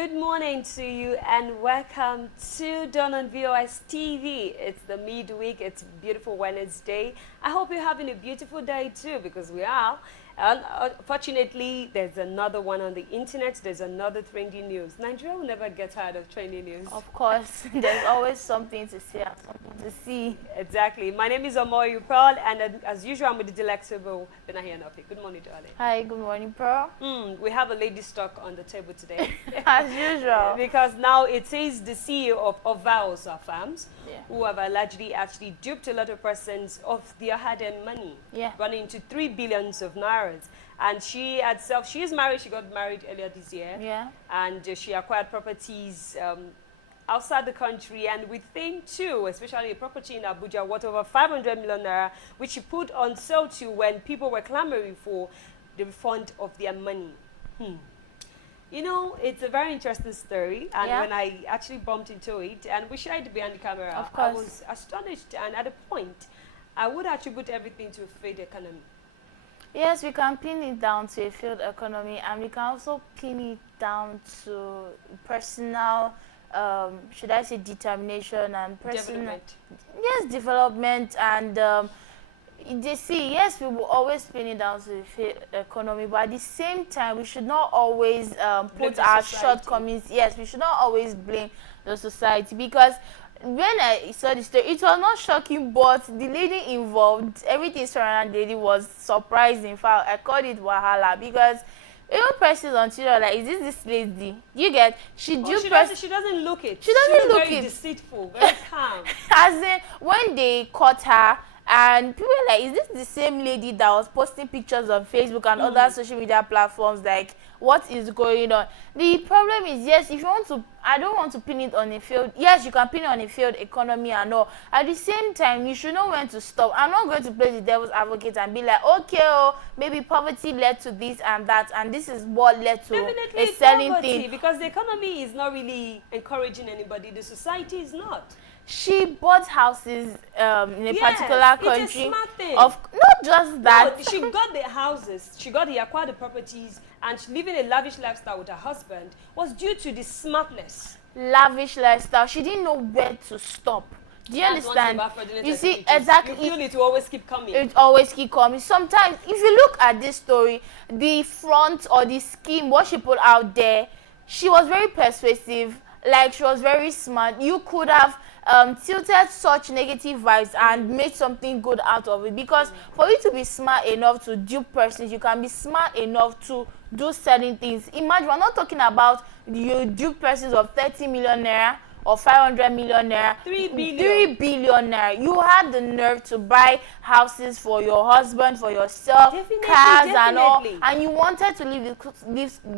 Good morning to you and welcome to Dawn on Vostv. It's the midweek, it's beautiful Wednesday. I hope you're having a beautiful day too, because we are. Unfortunately, there's another one on the internet. There's another trending news. Nigeria will never get tired of trending news. Of course, there's always something to say and something to see. Exactly. My name is Ovaioza, and as usual, I'm with the delectable Benahi Nofi. Good morning, darling. Hi, good morning, Pearl. We have a lady stock on the table today. As usual. Because now it is the CEO of Ovaioza farms, who have allegedly actually duped a lot of persons of their hard-earned money, running into 3 billions of naira. And she herself, she is married, she got married earlier this year. And she acquired properties outside the country, and we think too, especially a property in Abuja worth over 500 million naira, which she put on sale to when people were clamoring for the refund of their money. You know, it's a very interesting story, and when I actually bumped into it, and we shared it behind the camera, of course, I was astonished, and at a point, I would attribute everything to a failed economy. Yes, we can pin it down to a failed economy, and we can also pin it down to personal, should I say, determination and personal development. And they see, yes, we will always pin it down to the failed economy, but at the same time, we should not always put our shortcomings. Yes, we should not always blame the society, because when I saw the story, it was not shocking, but the lady involved, everything surrounding the lady was surprising. In fact, I called it wahala, because even persons on Twitter like, is this lady? You get, she doesn't look it. She doesn't look very deceitful, very calm. As in, when they caught her, and people were like, is this the same lady that was posting pictures on Facebook and other social media platforms? Like, what is going on? The problem is, yes, if you want to, I don't want to pin it on a failed, yes, you can pin it on a failed economy and all. At the same time, you should know when to stop. I'm not going to play the devil's advocate and be like, okay, maybe poverty led to this and that, and this is what led to a selling thing. Because the economy is not really encouraging anybody. The society is not. She bought houses in a particular country. It's a smart thing. Not just that. No, she got the houses, she acquired the properties, and living a lavish lifestyle with her husband was due to the smartness. Lavish lifestyle. She didn't know where to stop. Do you understand? You see, exactly. You feel it will always keep coming. It always keep coming. Sometimes, if you look at this story, the front or the scheme, what she put out there, she was very persuasive. Like, she was very smart. You could have tilted such negative vibes and made something good out of it, because for you to be smart enough to dupe persons, you can be smart enough to do certain things. Imagine, we're not talking about you dupe persons of 30 million naira or 500 million naira, 3 billion. 3 billion naira. You had the nerve to buy houses for your husband, for yourself, cars and all, and you wanted to leave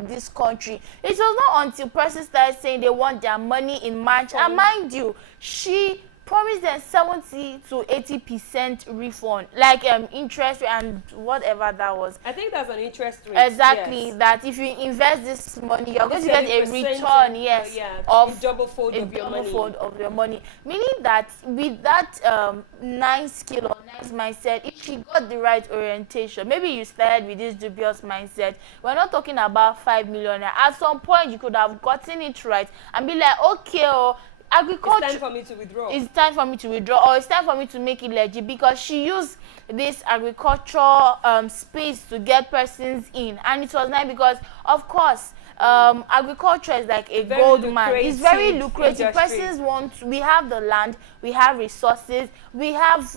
this country. It was not until persons started saying they want their money in March, and mind you, she promised them 70 to 80% refund, like interest and whatever that was. I think that's an interest rate. Exactly, yes. That if you invest this money, you're going to get a return, of double fold of your money. Meaning that with that nice skill or nice mindset, if she got the right orientation, maybe you started with this dubious mindset. We're not talking about 5 million. At some point, you could have gotten it right and be like, okay, agriculture, it's time for me to withdraw. It's time for me to withdraw, or it's time for me to make it legit, because she used this agricultural space to get persons in, and it was nice because, of course, agriculture is like a gold mine. It's very lucrative. Persons we have the land, we have resources, we have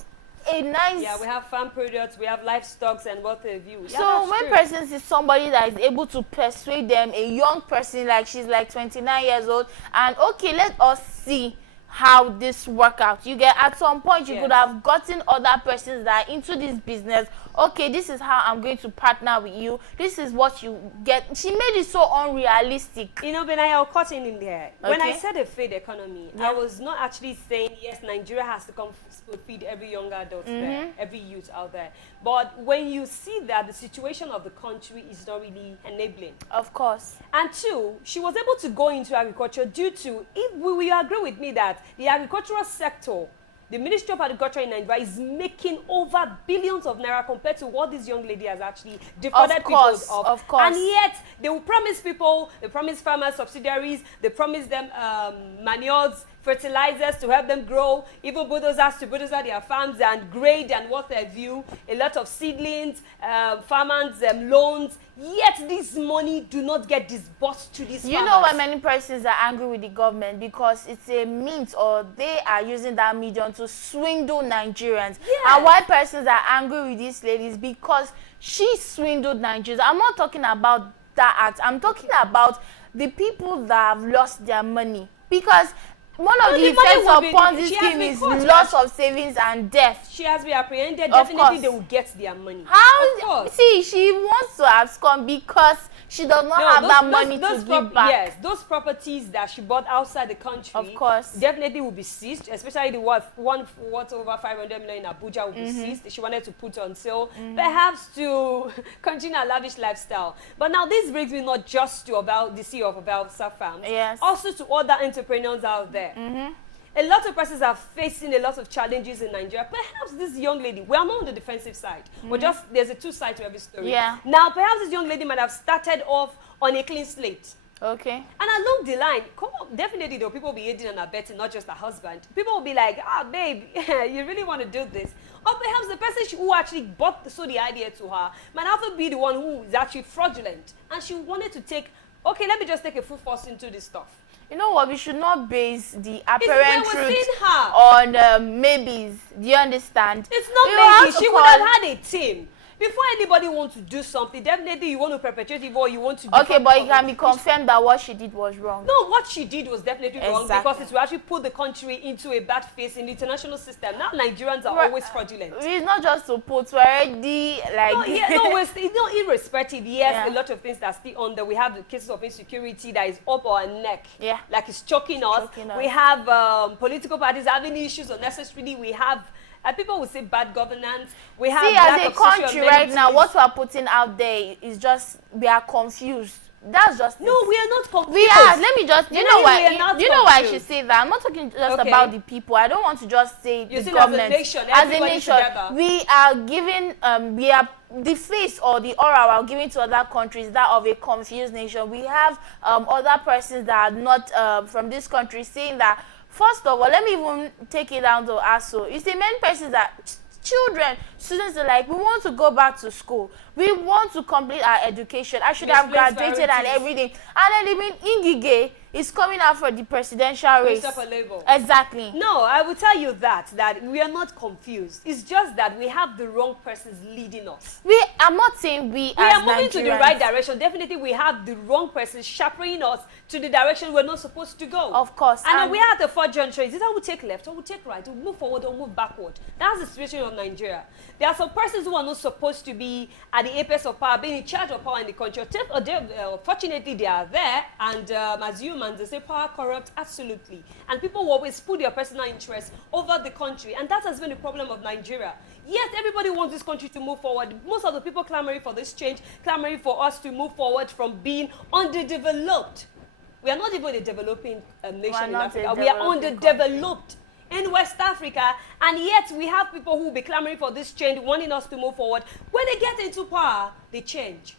a nice... Yeah, we have farm products, we have livestock and what have you. Yeah, so when persons see somebody that is able to persuade them, a young person, like she's like 29 years old, and okay, let us see how this work out. You get, at some point you could have gotten other persons that are into this business. Okay, this is how I'm going to partner with you. This is what you get. She made it so unrealistic. You know, Benaya, I'll cut in there. Okay. When I said a failed economy, I was not actually saying, yes, Nigeria has to come feed every young adult there, every youth out there. But when you see that the situation of the country is not really enabling. Of course. And two, she was able to go into agriculture due to, if we agree with me that the agricultural sector The Ministry of Agriculture in Nigeria is making over billions of naira compared to what this young lady has actually defrauded people of. Of course. And yet, they will promise people, they promise farmers subsidiaries, they promise them manures, fertilizers to help them grow, even bulldozers to bulldozer their farms and grade and what have you, a lot of seedlings, farmers, loans. Yet this money do not get disbursed to these farmers. You know why many persons are angry with the government? Because it's a means, or they are using that medium to swindle Nigerians. Yes. And why persons are angry with this lady is because she swindled Nigerians. I'm not talking about that act. I'm talking about the people that have lost their money. Because one of the effects of Ponzi scheme is loss of savings and death. She has been apprehended. Definitely, they will get their money. How? See, she wants to abscond because she does not have that money to give back. Yes, those properties that she bought outside the country, of course, definitely will be seized. Especially the worth over 500 million in Abuja will be seized. She wanted to put on sale, perhaps to continue a lavish lifestyle. But now this brings me not just to about the CEO of Ovaioza Farms, yes, also to other entrepreneurs out there. A lot of persons are facing a lot of challenges in Nigeria. Perhaps this young lady, we are not on the defensive side, but just there's a two sides to every story. Yeah. Now, perhaps this young lady might have started off on a clean slate. Okay. And along the line, come on, definitely there will people be aiding and abetting, not just her husband. People will be like, babe, you really want to do this? Or perhaps the person who actually sold the idea to her might also be the one who is actually fraudulent. And she wanted to take, okay, let me just take a full force into this stuff. You know what? We should not base the apparent truth on maybes. Do you understand? It's not maybe. She would have had a team. Before anybody wants to do something, definitely you want to perpetrate it or you want to... Okay, but it can be confirmed that what she did was wrong. No, what she did was definitely wrong because it will actually put the country into a bad face in the international system. Now Nigerians are always fraudulent. It's not just to put, we're already like... It's not irrespective. Yes, a lot of things that are still on there. We have the cases of insecurity that is up our neck. Yeah. Like it's choking us. We have political parties having issues unnecessarily. We have... people will say bad governance. We have as a country right now, what we are putting out there is just, we are confused. That's just no, we are not confused. We are. Let me just, you know why? Do you know why I should say that? I'm not talking just about the people. I don't want to just say the government. As a nation, we are giving, we are the face or the aura we are giving to other countries, that of a confused nation. We have other persons that are not from this country saying that. First of all, let me even take it down to ASO. You see, many persons that students are like, we want to go back to school. We want to complete our education. I should have graduated and everything. And then even Ingige is coming out for the presidential race. Exactly. No, I will tell you that we are not confused. It's just that we have the wrong persons leading us. I'm not saying we are moving to the right direction. Definitely we have the wrong persons chaperoning us to the direction we're not supposed to go. Of course. And we have the four juncture. Is either we take left or we take right. We move forward or move backward. That's the situation of Nigeria. There are some persons who are not supposed to be at the apex of power, being in charge of power in the country. Fortunately, they are there, and as humans, they say power corrupts, absolutely. And people will always put their personal interests over the country, and that has been the problem of Nigeria. Yes, everybody wants this country to move forward. Most of the people clamoring for this change, clamoring for us to move forward from being underdeveloped. We are not even a developing nation in Africa. We are underdeveloped in West Africa, and yet we have people who will be clamoring for this change, wanting us to move forward. When they get into power, they change.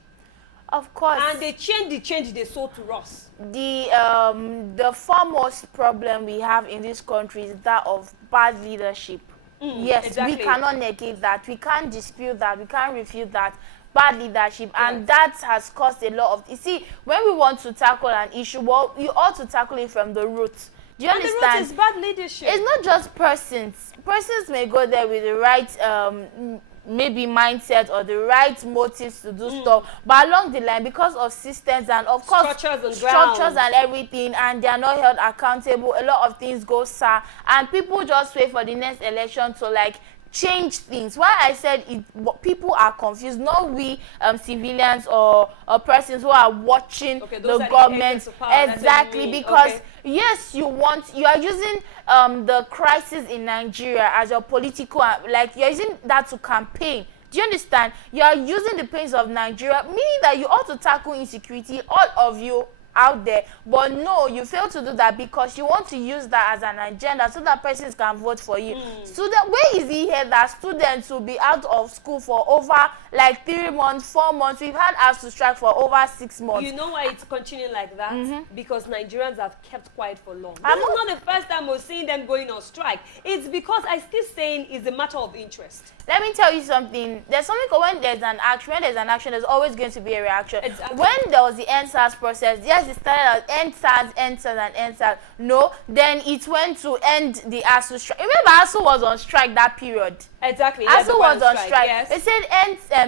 Of course. And they change the change they sold to us. The foremost problem we have in this country is that of bad leadership. Yes, exactly. We cannot negate that. We can't dispute that. We can't refute that. Bad leadership, and that has caused a lot of... You see, when we want to tackle an issue, well, you ought to tackle it from the roots. Do you understand? The root is bad leadership. It's not just persons. Persons may go there with the right maybe mindset or the right motives to do stuff, but along the line, because of systems and of course structures and everything, and they are not held accountable, a lot of things go sour, and people just wait for the next election to like change things. Why I said people are confused, not we civilians or persons who are watching the government. Exactly, because yes, you are using the crisis in Nigeria as your political, like you're using that to campaign. Do you understand? You are using the pains of Nigeria, meaning that you ought to tackle insecurity, all of you, out there. But no, you fail to do that because you want to use that as an agenda so that persons can vote for you. Student, where is he here that students will be out of school for over like 3 months, 4 months? We've had us to strike for over 6 months. You know why it's continuing like that? Because Nigerians have kept quiet for long. This is not the first time we're seeing them going on strike. It's because I still saying it's a matter of interest. Let me tell you something. There's something called when there's an action, there's always going to be a reaction. Exactly. When there was the NSAS process, yes, it started as NSAS. No, then it went to end the ASU strike. Remember, ASU was on strike that period. Exactly. ASU was on strike. Yes. They said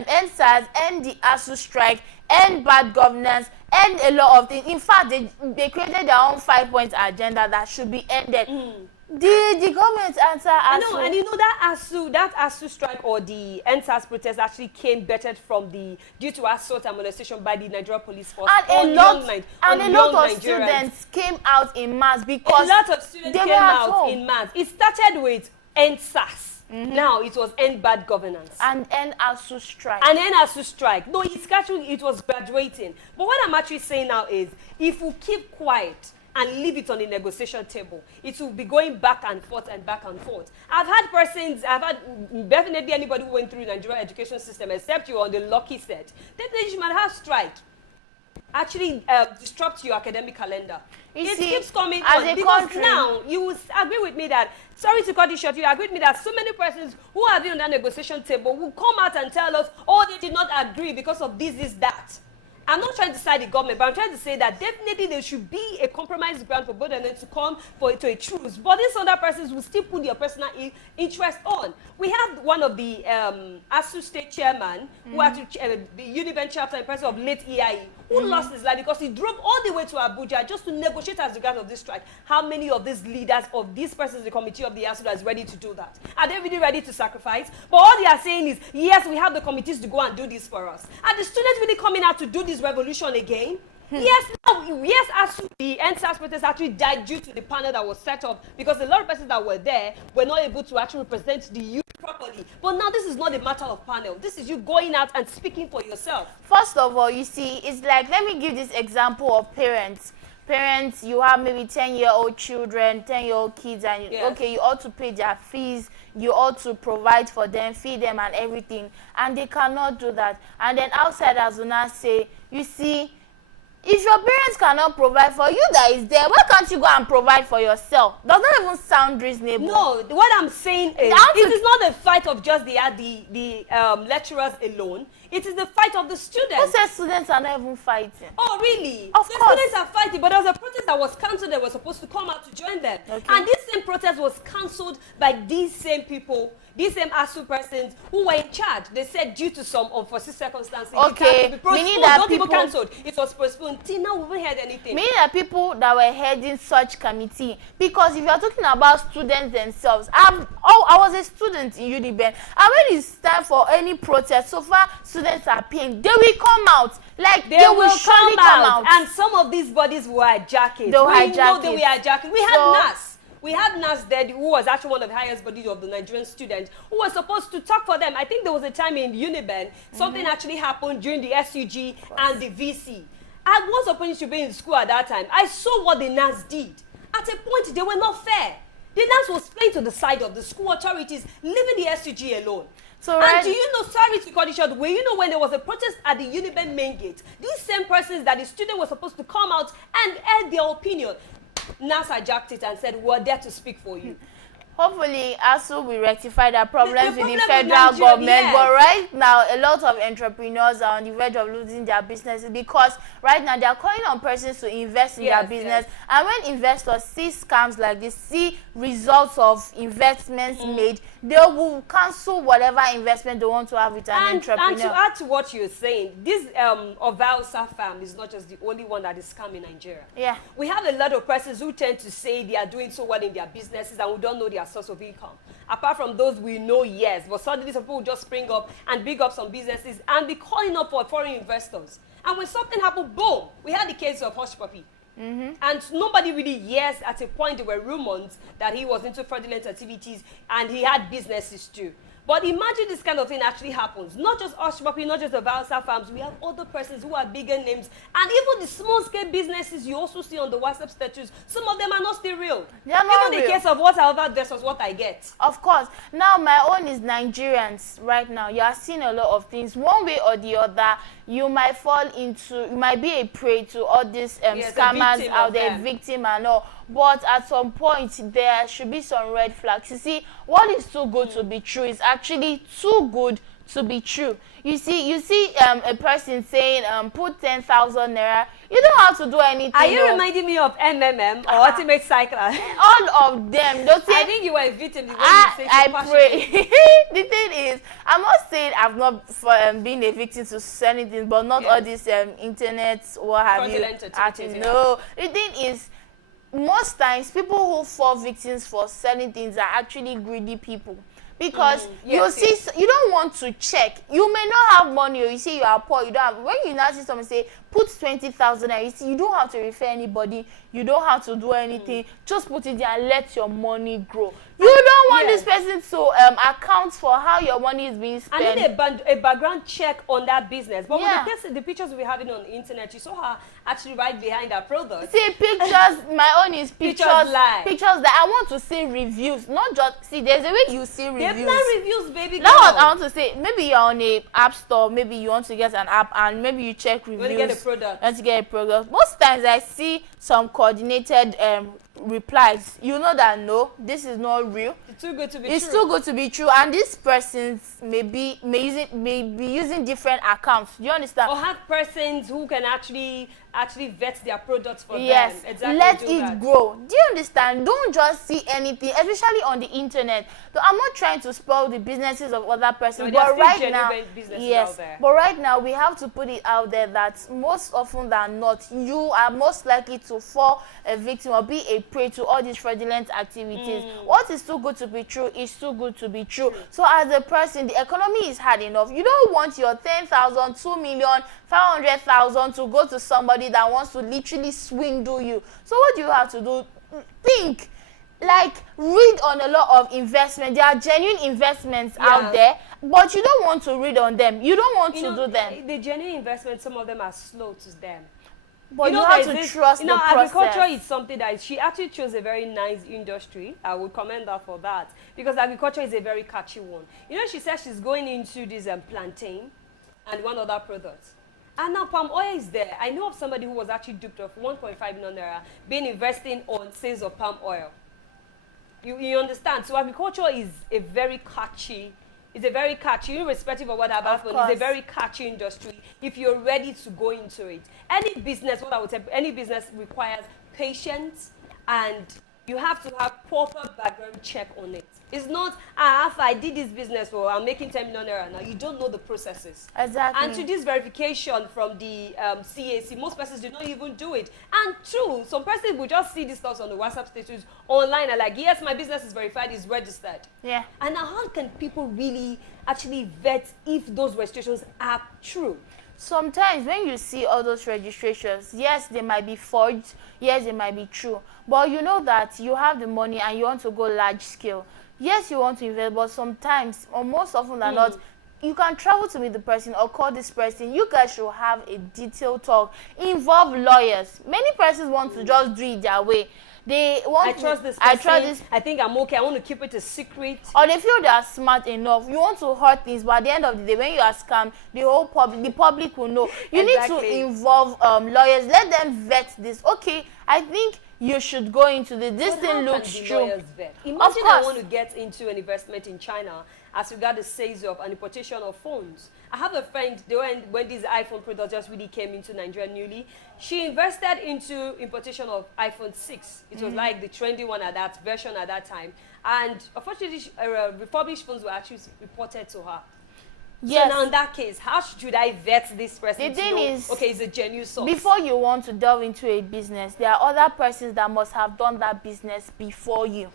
NSAS, end the ASU strike, end bad governance, end a lot of things. In fact, they created their own 5-point agenda that should be ended. The government answer ASU. I know, and you know that ASU strike or the NSAS protest actually came bettered from due to assault and molestation by the Nigeria police force. And a lot of students came out in mass because a lot of students came out in mass. It started with NSAS. Now it was end bad governance. And end ASU strike. No, it was graduating. But what I'm actually saying now is, if we keep quiet and leave it on the negotiation table, it will be going back and forth and back and forth. I've had definitely anybody who went through the Nigerian education system, except you're on the lucky set, definitely you might have strike. Actually disrupt your academic calendar. It keeps coming on because now you will agree with me that, sorry to cut it short, you agree with me that so many persons who have been on that negotiation table will come out and tell us, oh, they did not agree because of this, that. I'm not trying to side the government, but I'm trying to say that definitely there should be a compromise ground for both of them to come to a truce. But these other persons will still put their personal interest on. We have one of the ASU state chairman, who actually the Uniben chapter in person of late EIE, who lost his life because he drove all the way to Abuja just to negotiate as regards of this strike. How many of these leaders of these persons, the committee of the ASU, that is ready to do that? Are they really ready to sacrifice? But all they are saying is, yes, we have the committees to go and do this for us. Are the students really coming out to do this revolution again? Yes, ASU, the NSAS protest actually died due to the panel that was set up because a lot of persons that were there were not able to actually represent the youth properly. But now this is not a matter of panel. This is you going out and speaking for yourself. First of all, you see, it's like, let me give this example of parents. Parents, you have maybe 10-year-old children, 10-year-old kids, and okay, you ought to pay their fees, you ought to provide for them, feed them and everything, and they cannot do that. And then outsiders will now say, you see, if your parents cannot provide for you that is there, why can't you go and provide for yourself? Does that even sound reasonable? No, what I'm saying is, it is not a fight of just the lecturers alone. It is the fight of the students. Who says students are not even fighting? Oh, really? Of course. Students are fighting, but there was a protest that was cancelled. They were supposed to come out to join them. Okay. And this same protest was cancelled by these same people, these same ASU persons who were in charge. They said due to some unforeseen circumstances, okay, meaning that not even cancelled. It was postponed. Till now, we haven't heard anything. Meaning that people that were heading such committee, because if you are talking about students themselves, I was a student in Uniben, and when it's time for any protest, so far students are paying, they will come out. Like they will surely come out. And some of these bodies were hijacking. We know they were hijacking. We had NAS. We had NAS there, who was actually one of the highest bodies of the Nigerian students, who was supposed to talk for them. I think there was a time in Uniben, something actually happened during the SUG and the VC. I was supposed to be in school at that time. I saw what the NAS did. At a point, they were not fair. The NAS was playing to the side of the school authorities, leaving the SUG alone. So, and do you know, sorry to cut it short, when there was a protest at the Uniben main gate, these same persons that the student was supposed to come out and air their opinion, NAS hijacked it and said, we're there to speak for you. Hopefully, ASU will rectify their problems with the federal government. Yes. But right now, a lot of entrepreneurs are on the verge of losing their businesses because right now they are calling on persons to invest in their business. Yes. And when investors see scams like this, see results of investments made, they will cancel whatever investment they want to have with an entrepreneur. And to add to what you're saying, this Ovaioza farm is not just the only one that is scamming Nigeria. Yeah. We have a lot of persons who tend to say they are doing so well in their businesses and we don't know their source of income. Apart from those we know, yes, but suddenly some people will just spring up and big up some businesses and be calling up for foreign investors. And when something happened, boom, we had the case of Hush Puppy. And nobody really, yes, at a point there were rumors that he was into fraudulent activities and he had businesses too. But imagine this kind of thing actually happens. Not just us shopping, not just the Ovaioza farms. We have other persons who are bigger names. And even the small-scale businesses you also see on the WhatsApp status, some of them are not still real. They are not real. Even the case of what I offered versus what I get. Of course. Now, my own is Nigerians right now. You are seeing a lot of things. One way or the other, you might fall into, you might be a prey to all these scammers out there, victim and all. But at some point, there should be some red flags. You see, what is too good to be true is actually too good to be true. You see a person saying, put 10,000 naira. You don't have to do anything. Are you reminding me of MMM or Ultimate Cycler? All of them. Don't say, I think you were a victim. I pray. The thing is, I'm not saying I've not been a victim to certain things, but not all this internet, what have you. No. The thing is, most times, people who fall victims for certain things are actually greedy people. Because you don't want to check. You may not have money, or you say you are poor, you don't have. When you now see someone say, put 20,000, and you see, you don't have to refer anybody, you don't have to do anything, just put it there and let your money grow. You don't want this person to account for how your money is being spent. I need a background check on that business. But with the pictures we're having on the internet, you saw her actually right behind her product. See, pictures, my own is pictures that I want to see reviews, not just, see, there's a way you see reviews. They're not reviews, baby. That's what I want to say. Maybe you're on a app store, maybe you want to get an app, and maybe you check reviews. When you get a product. Want to get a product. Most times I see some coordinated replies. You know that no, this is not real. It's too good to be true. It's too good to be true, and these persons may be using different accounts. Do you understand? Or have persons who can actually vet their products for them. Exactly. Let it grow. Do you understand? Don't just see anything, especially on the internet. So I'm not trying to spoil the businesses of other persons, but right now, but right now we have to put it out there that most often than not, you are most likely to fall a victim or be a prey to all these fraudulent activities. What is too good to be true is too good to be true. So as a person, the economy is hard enough. You don't want your 10,000, 2 million, 500,000 to go to somebody that wants to literally swindle you. So what do you have to do? Think. Like, read on a lot of investment. There are genuine investments out there, but you don't want to read on them. You don't want to do them. The genuine investments, some of them are slow to them. But you have to trust the process. Agriculture is something that she actually chose a very nice industry. I would commend her for that, because agriculture is a very catchy one. You know, she said she's going into this plantain and one other product. And now palm oil is there. I know of somebody who was actually duped of 1.5 million naira being investing on sales of palm oil. You understand? So agriculture is a very catchy, irrespective of what happens, it's a very catchy industry if you're ready to go into it. Any business, what I would say, any business requires patience, and you have to have proper background check on it. It's not, if I did this business or I'm making 10 million naira now, you don't know the processes. Exactly. And to this verification from the CAC, most persons do not even do it. And true, some persons will just see these stuff on the WhatsApp status online and like, yes, my business is verified, it's registered. Yeah. And now how can people really actually vet if those registrations are true? Sometimes when you see all those registrations, yes, they might be forged, yes, they might be true. But you know that you have the money and you want to go large scale. Yes, you want to invest, but sometimes, or most often than not, you can travel to meet the person or call this person. You guys should have a detailed talk. Involve lawyers. Many persons want to just do it their way. They want I trust this person. I think I'm okay. I want to keep it a secret. Or they feel they are smart enough. You want to hurt things, but at the end of the day, when you are scammed, the public will know. You need to involve lawyers. Let them vet this. Okay, I think you should go into this thing looks true. Imagine I want to get into an investment in China as regards the sales of and importation of phones. I have a friend, when this iPhone product just really came into Nigeria newly, she invested into importation of iPhone 6. It was like the trendy one at that version at that time. And unfortunately, refurbished phones were actually reported to her. Yes. So now in that case, how should I vet this person? The thing is, okay, it's a genuine source. Before you want to delve into a business, there are other persons that must have done that business before you.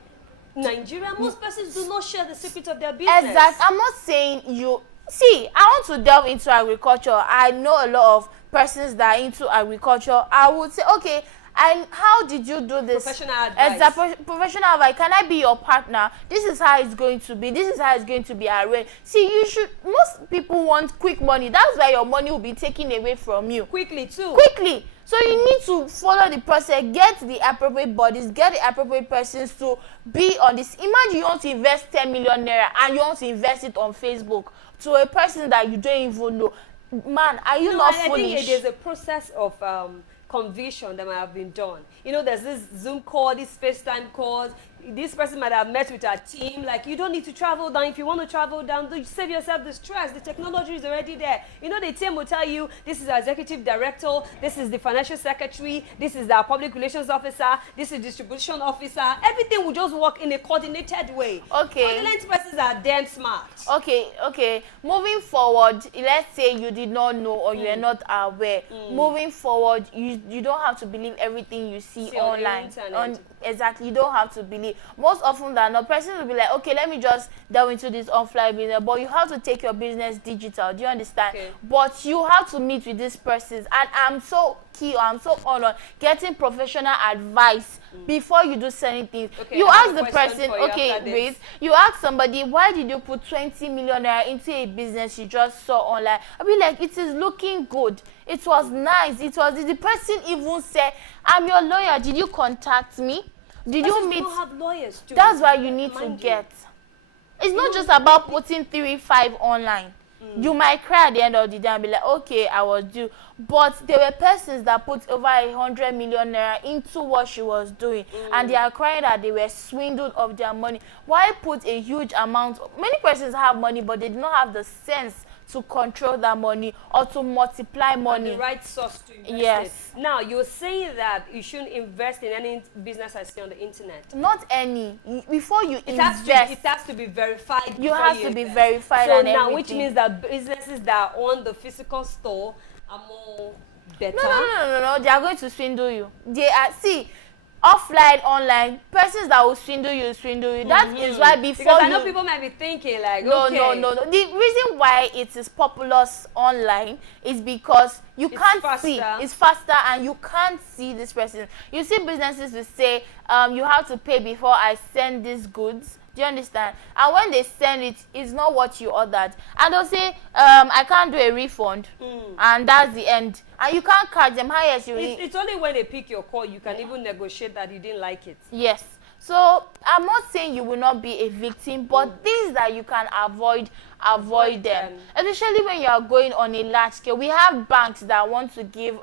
Nigeria, most persons do not share the secret of their business. Exactly. I'm not saying you... See, I want to delve into agriculture. I know a lot of persons that are into agriculture. I would say, okay, How did you do this? Professional advice. Exactly, professional advice. Can I be your partner? This is how it's going to be. This is how it's going to be arranged. See, most people want quick money. That's why your money will be taken away from you. Quickly too. Quickly. So you need to follow the process, get the appropriate bodies, get the appropriate persons to be on this. Imagine you want to invest 10 million naira and you want to invest it on Facebook to a person that you don't even know. Man, are you not foolish? I think there's a process of conviction that might have been done. You know, there's this Zoom call, this FaceTime calls. This person might have met with our team. Like, you don't need to travel down. If you want to travel down, save yourself the stress. The technology is already there. You know, the team will tell you, this is our executive director, this is the financial secretary, this is our public relations officer, this is distribution officer. Everything will just work in a coordinated way. Okay. Fraudulent persons are damn smart. Okay. Moving forward, let's say you did not know or you are not aware. Moving forward, you don't have to believe everything you see online. Exactly, you don't have to believe. Most often than not, person will be like, okay, let me just delve into this offline business, but you have to take your business digital. Do you understand? Okay. But you have to meet with these persons, and I'm so honored getting professional advice before you do certain things. Okay, you ask the person, wait, you ask somebody, why did you put 20 million naira into a business you just saw online? I'll be like, it is looking good. It was nice. It was, the person even said, I'm your lawyer. Did you contact me? Did you meet? Have lawyers too. That's why you need to get. It's not just about putting 3-5 online. You might cry at the end of the day and be like, okay, I was due. But there were persons that put over 100 million naira into what she was doing. And they are crying that they were swindled of their money. Why put a huge amount? Many persons have money, but they do not have the sense to control that money or to multiply money. And the right source to invest yes. in. Now, you're saying that you shouldn't invest in any business I see on the internet. Not any. Before you invest. It has to be verified. You have to be verified. So and now, everything. which means that businesses that are on the physical store are more better. No. They are going to swindle you. They are, see, offline, online, persons that will swindle you. That is why before because I know people might be thinking like, no. The reason why it is populous online is because you can't see. It's faster and you can't see this person. You see businesses will say, you have to pay before I send these goods. Do you understand? And when they send it, it's not what you ordered. And they'll say, I can't do a refund. And that's the end. And you can't catch them. Highest you it's only when they pick your call you can even negotiate that you didn't like it. Yes. So I'm not saying you will not be a victim, but things that you can avoid them. Especially when you are going on a large scale. We have banks that want to give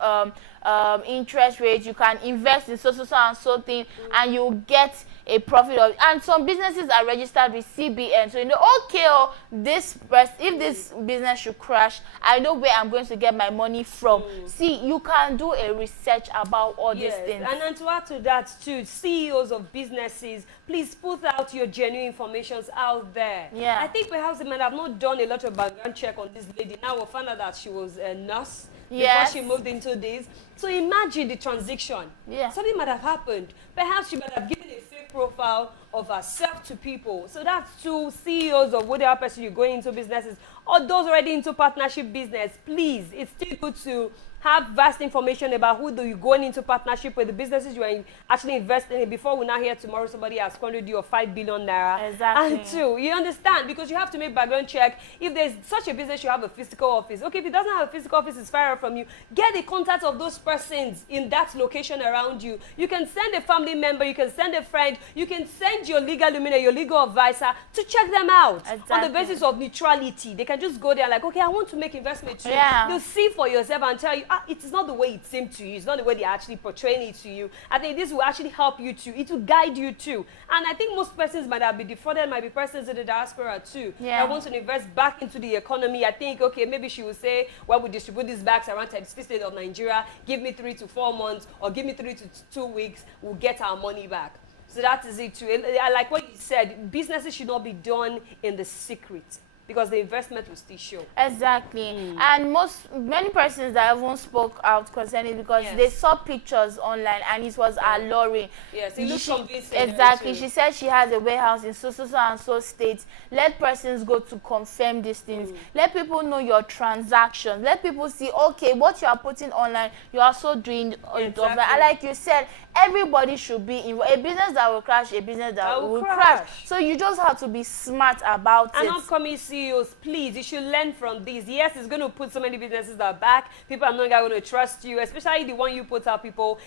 interest rates. You can invest in so and so thing, and you get a profit of. And some businesses are registered with CBN, so you know, okay, if this business should crash, I know where I'm going to get my money from. See, you can do a research about all these things. And then to add to that too, CEOs of businesses, please put out your genuine information out there. Yeah. I think perhaps they might have not done a lot of background check on this lady. Now we found out that she was a nurse before she moved into this. So imagine the transition. Yeah. Something might have happened. Perhaps she might have given a fake profile of herself to people. So that's to CEOs of whatever person you're going into businesses or those already into partnership business. Please, it's still good to have vast information about who you're going into partnership with, the businesses you are actually investing in. Before we now hear tomorrow somebody has squandered you of 5 billion naira. Exactly. And two, you understand, because you have to make background check. If there's such a business, you have a physical office. Okay, if it doesn't have a physical office, it's far from you. Get the contact of those persons in that location around you. You can send a family member, you can send a friend, you can send your legal luminaire, your legal advisor to check them out. Exactly. On the basis of neutrality. They can just go there like, okay, I want to make investment too. Yeah. They'll see for yourself and tell you, it is not the way it seemed to you. It's not the way they're actually portraying it to you. I think this will actually help you too. It will guide you too. And I think most persons might have been defrauded, might be persons in the diaspora too. Yeah. That want to invest back into the economy. I think, okay, maybe she will say, well, we distribute these bags around the state of Nigeria. Give me 3 to 4 months or give me 3 to 2 weeks. We'll get our money back. So that is it too. I like what you said. Businesses should not be done in the secret. because the investment will still show. Exactly. And many persons that even spoke out concerning because they saw pictures online and it was alluring. Yes, it looks convincing. Exactly. She said she has a warehouse in so and so states. Let persons go to confirm these things. Let people know your transactions. Let people see, okay, what you are putting online, you are also doing it offline. And like you said, everybody should be in a business that will crash, a business that will crash. So you just have to be smart about it. And upcoming CEOs, please, you should learn from this. Yes, it's going to put so many businesses that are back. People are not going to trust you, especially the one you put out. People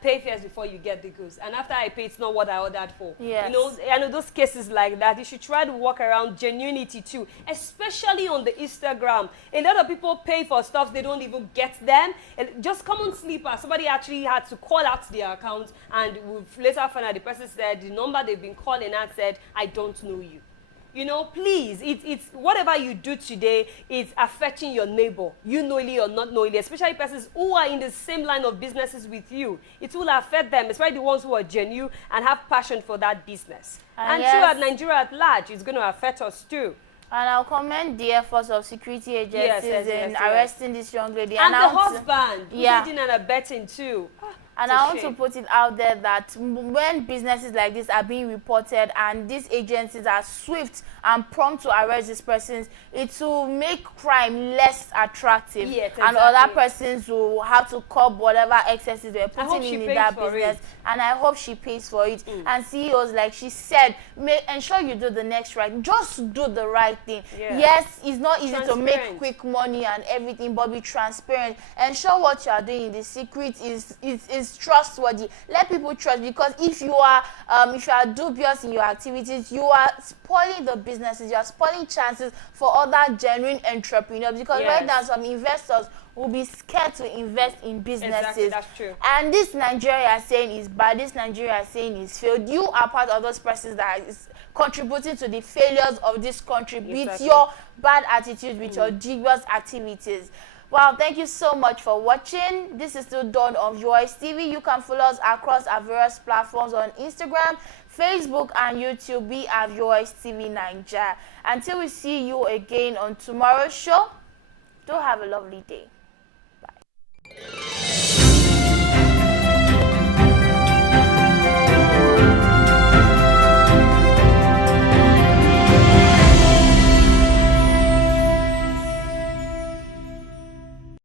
pay first before you get the goods. And after I pay, it's not what I ordered for. Yes. You know, I know those cases like that. You should try to work around genuinity too, especially on the Instagram. A lot of people pay for stuff they don't even get them. And just common sleeper. Somebody actually had to call out their account, and we've later found out the person said the number they've been calling and said, I don't know you. You know, please, it's whatever you do today is affecting your neighbor, you knowingly or not knowingly, especially persons who are in the same line of businesses with you. It will affect them, especially the ones who are genuine and have passion for that business. And yes, throughout Nigeria at large, it's going to affect us too. And I'll commend the efforts of security agencies in arresting this young lady. And the husband, who's aiding and abetting too. And I want to put it out there that when businesses like this are being reported and these agencies are swift and prompt to arrest these persons, it will make crime less attractive. Yes, exactly. And other persons will have to curb whatever excesses they're putting in that business. And I hope she pays for it. And CEOs, like she said, ensure you do the next right. Just do the right thing. Yes, it's not easy to make quick money and everything, but be transparent. Ensure what you are doing in the secret is trustworthy. Let people trust, because if you are dubious in your activities, you are spoiling the businesses, you are spoiling chances for other genuine entrepreneurs, because right now some investors will be scared to invest in businesses. Exactly, that's true. And this Nigeria is saying is bad, this Nigeria is saying is failed. You are part of those persons that is contributing to the failures of this country with your bad attitude, with your dubious activities. Wow, thank you so much for watching. This is still Dawn on Vostv. You can follow us across our various platforms on Instagram, Facebook, and YouTube. We are Vostv Nigeria. Until we see you again on tomorrow's show, do have a lovely day. Bye.